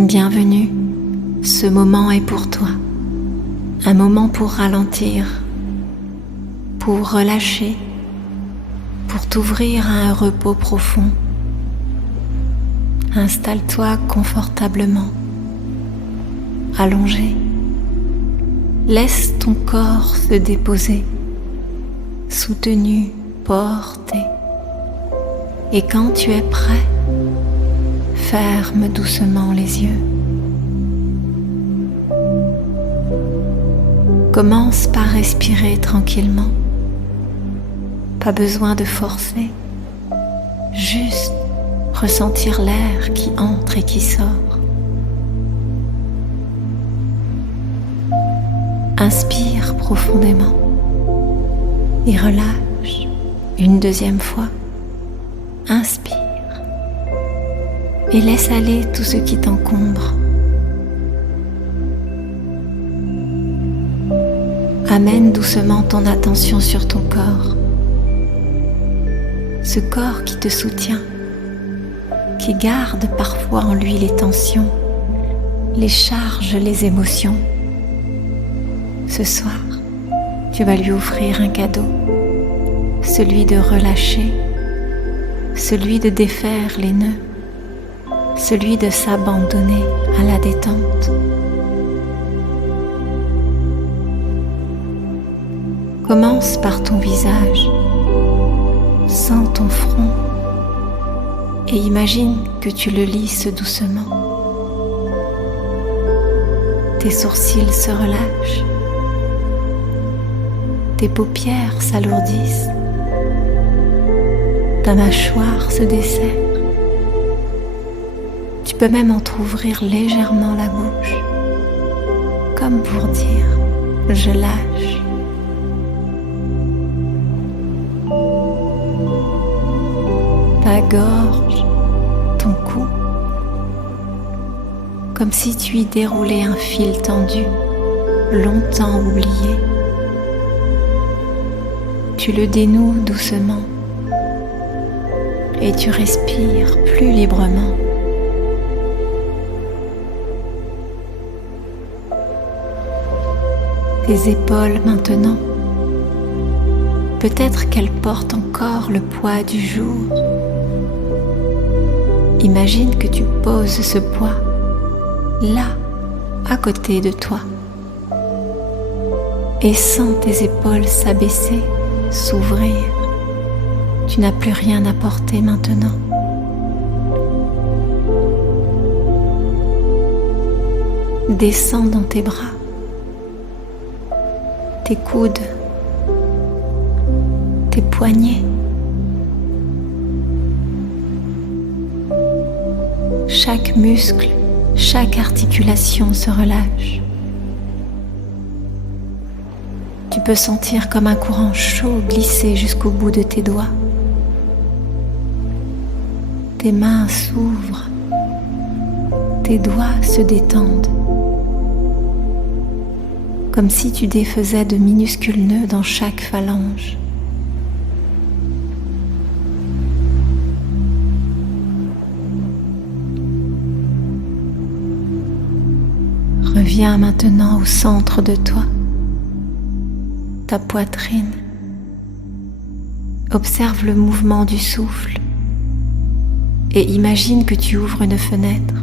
Bienvenue, ce moment est pour toi. Un moment pour ralentir, pour relâcher, pour t'ouvrir à un repos profond. Installe-toi confortablement, allongé. Laisse ton corps se déposer, soutenu, porté. Et quand tu es prêt, ferme doucement les yeux. Commence par respirer tranquillement. Pas besoin de forcer, juste ressentir l'air qui entre et qui sort. Inspire profondément et relâche une deuxième fois. Inspire et laisse aller tout ce qui t'encombre. Amène doucement ton attention sur ton corps. Ce corps qui te soutient, qui garde parfois en lui les tensions, les charges, les émotions. Ce soir, tu vas lui offrir un cadeau, celui de relâcher, celui de défaire les nœuds, celui de s'abandonner à la détente. Commence par ton visage, sens ton front et imagine que tu le lisses doucement. Tes sourcils se relâchent, tes paupières s'alourdissent, ta mâchoire se desserre. Tu peux même entrouvrir légèrement la bouche, comme pour dire « je lâche ». Ta gorge, ton cou, comme si tu y déroulais un fil tendu, longtemps oublié. Tu le dénoues doucement et tu respires plus librement. Tes épaules maintenant, peut-être qu'elles portent encore le poids du jour. Imagine que tu poses ce poids là, à côté de toi, et sens tes épaules s'abaisser, s'ouvrir. Tu n'as plus rien à porter maintenant. Descends dans tes bras, tes coudes, tes poignets. Chaque muscle, chaque articulation se relâche. Tu peux sentir comme un courant chaud glisser jusqu'au bout de tes doigts. Tes mains s'ouvrent, tes doigts se détendent, comme si tu défaisais de minuscules nœuds dans chaque phalange. Reviens maintenant au centre de toi, ta poitrine. Observe le mouvement du souffle et imagine que tu ouvres une fenêtre.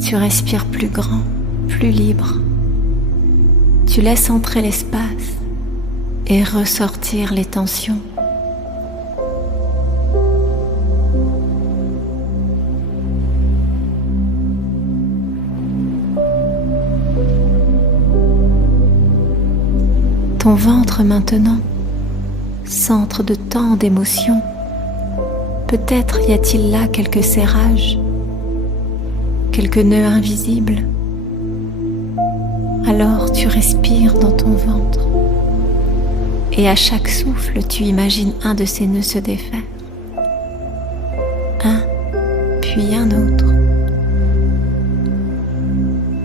Tu respires plus grand, plus libre. Tu laisses entrer l'espace et ressortir les tensions. Ton ventre maintenant, centre de tant d'émotions. Peut-être y a-t-il là quelques serrages, quelques nœuds invisibles. Alors tu respires dans ton ventre et à chaque souffle, tu imagines un de ces nœuds se défaire. Un, puis un autre.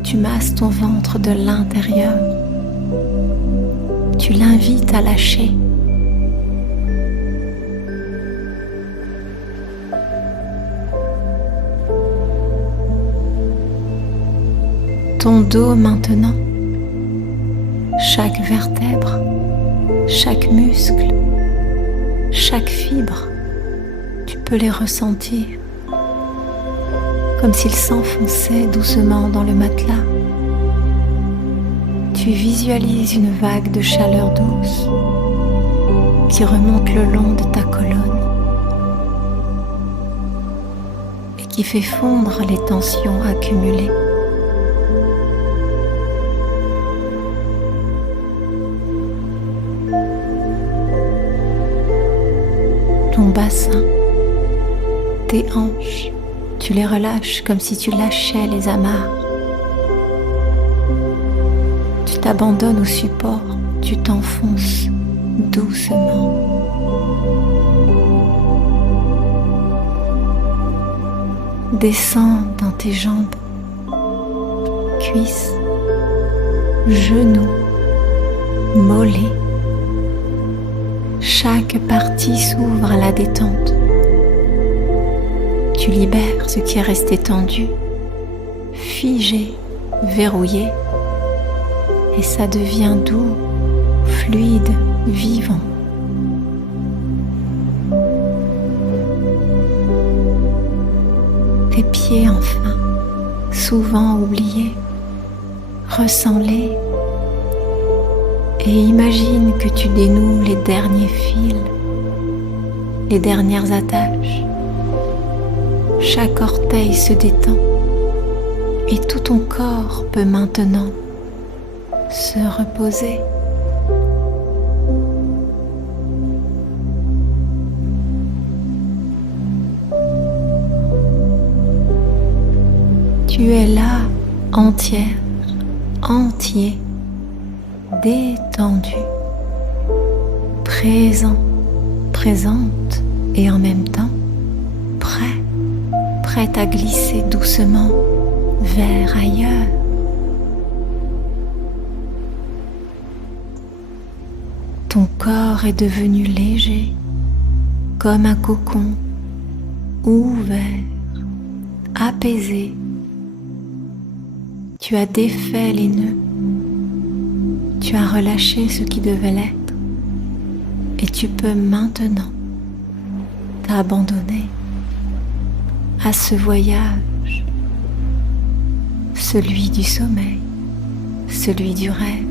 Tu masses ton ventre de l'intérieur. Tu l'invites à lâcher. ton dos maintenant, chaque vertèbre, chaque muscle, chaque fibre, tu peux les ressentir comme s'ils s'enfonçaient doucement dans le matelas. Tu visualises une vague de chaleur douce qui remonte le long de ta colonne et qui fait fondre les tensions accumulées. Ton bassin, tes hanches, tu les relâches comme si tu lâchais les amarres. Tu t'abandonnes au support, tu t'enfonces doucement. Descends dans tes jambes, cuisses, genoux, mollets. Chaque partie s'ouvre à la détente. Tu libères ce qui est resté tendu, figé, verrouillé, et ça devient doux, fluide, vivant. Tes pieds enfin, souvent oubliés, ressens-les et imagine que tu dénoues les derniers fils, les dernières attaches. Chaque orteil se détend et tout ton corps peut maintenant se reposer. Tu es là, entière, entier, détendu, présent, présente et en même temps prête à glisser doucement vers ailleurs. Ton corps est devenu léger, comme un cocon, ouvert, apaisé. Tu as défait les nœuds, tu as relâché ce qui devait l'être et tu peux maintenant t'abandonner à ce voyage, celui du sommeil, celui du rêve,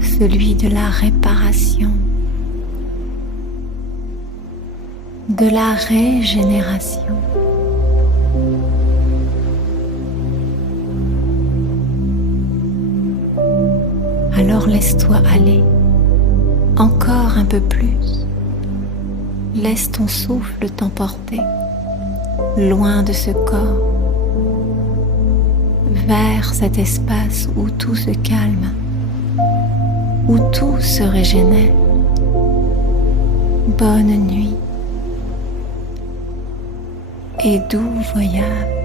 celui de la réparation, de la régénération. Alors laisse-toi aller, encore un peu plus. Laisse ton souffle t'emporter, loin de ce corps, vers cet espace où tout se calme, où tout se régénère. Bonne nuit et doux voyage.